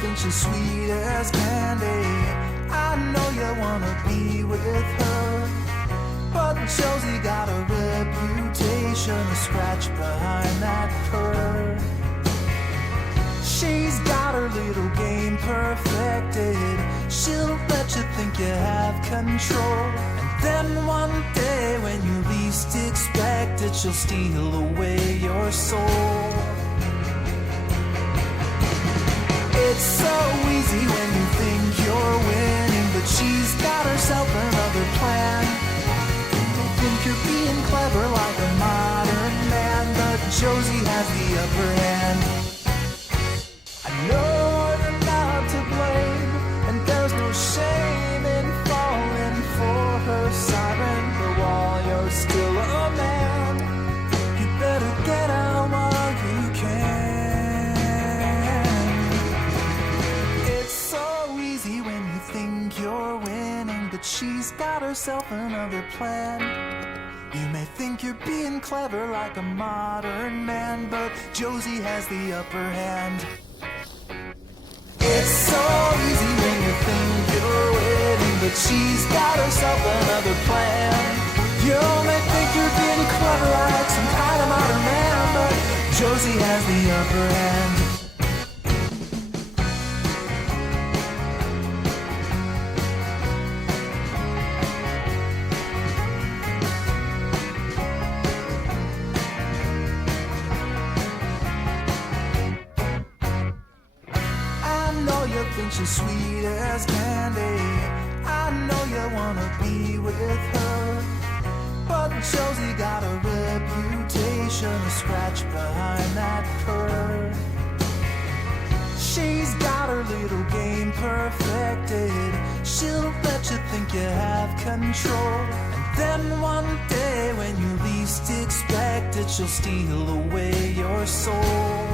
Think she's sweet as candy. I know you wanna be with her, but Josie got a reputation to scratch behind that curve. She's got her little game perfected. She'll let you think you have control, and then one day when you least expect it, she'll steal away your soul. It's so easy when you think you're winning, but she's got herself another plan. You think you're being clever like a modern man, but Josie has the upper hand. I know you're not to blame, and there's no shame in falling for her siren, but while you're still a man, you better get out while you can. Think you're winning, but she's got herself another plan. You may think you're being clever like a modern man, but Josie has the upper hand. It's so easy when you think you're winning, but she's got herself another plan. You may think you're being clever like some kind of modern man, but Josie has the upper hand. Think she's sweet as candy. I know you wanna be with her, but Josie got a reputation to scratch behind that curve. She's got her little game perfected. She'll let you think you have control, and then one day when you least expect it, she'll steal away your soul.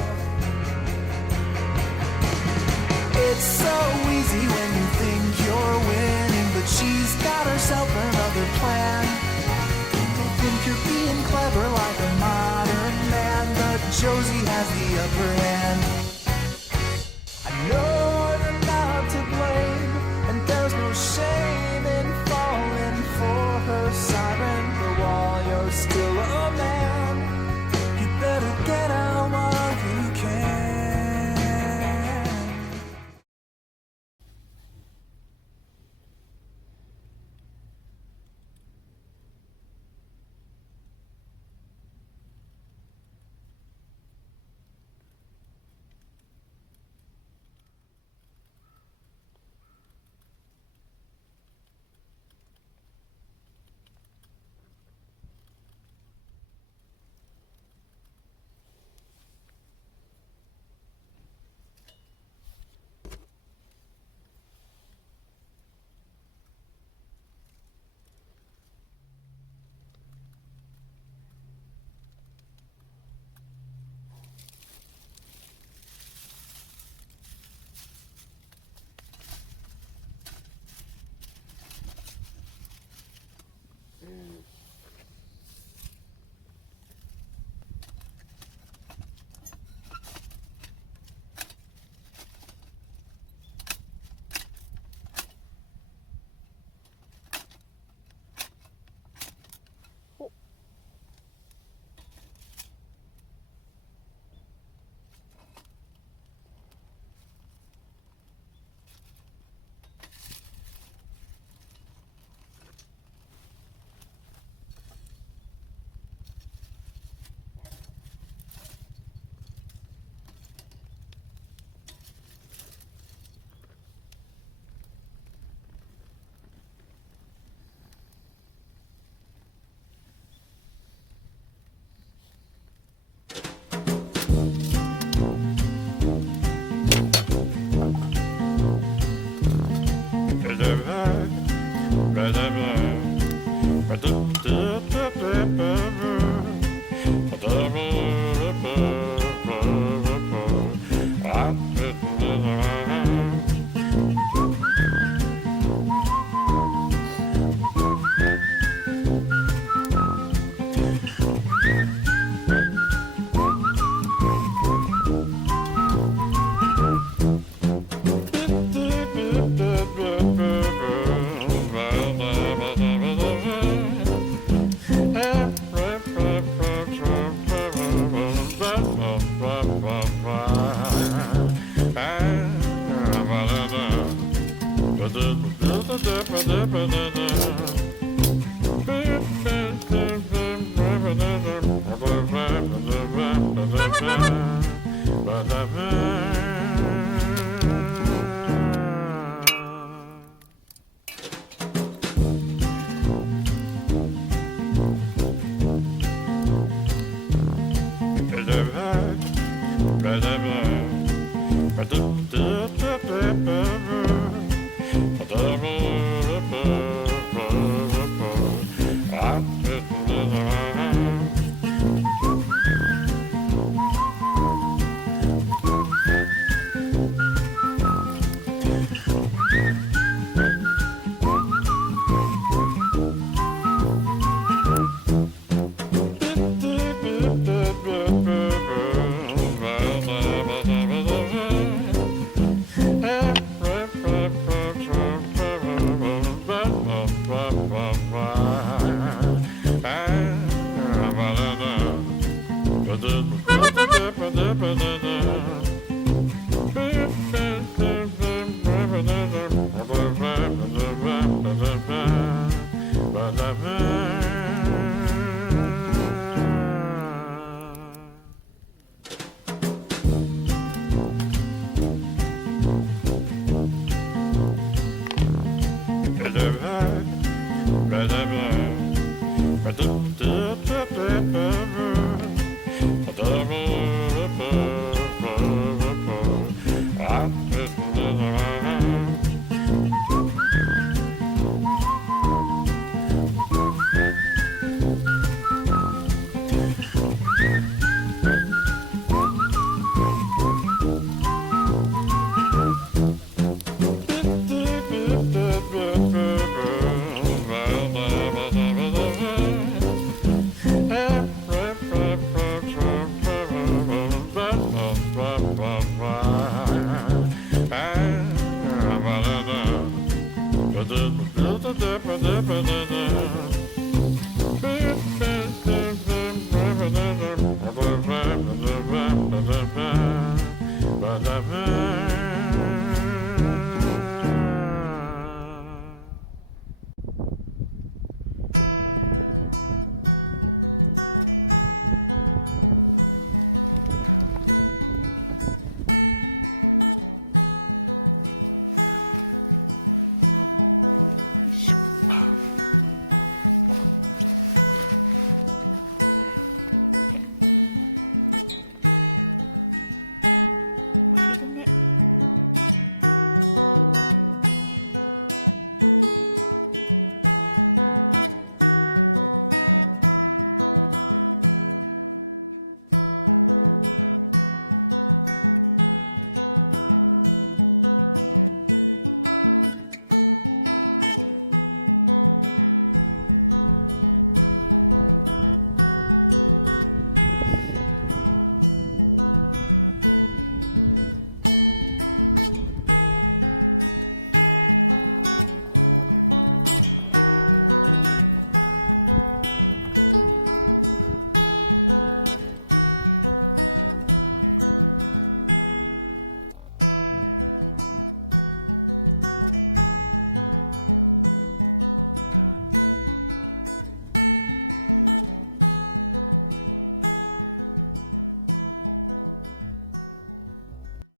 It's so easy when you think you're winning, but she's got herself another plan. You think you're being clever like a modern man, but Josie has the upper hand. I know you're not to blame, and there's no shame in falling for her siren, but while you're still a man, you better get out while you can.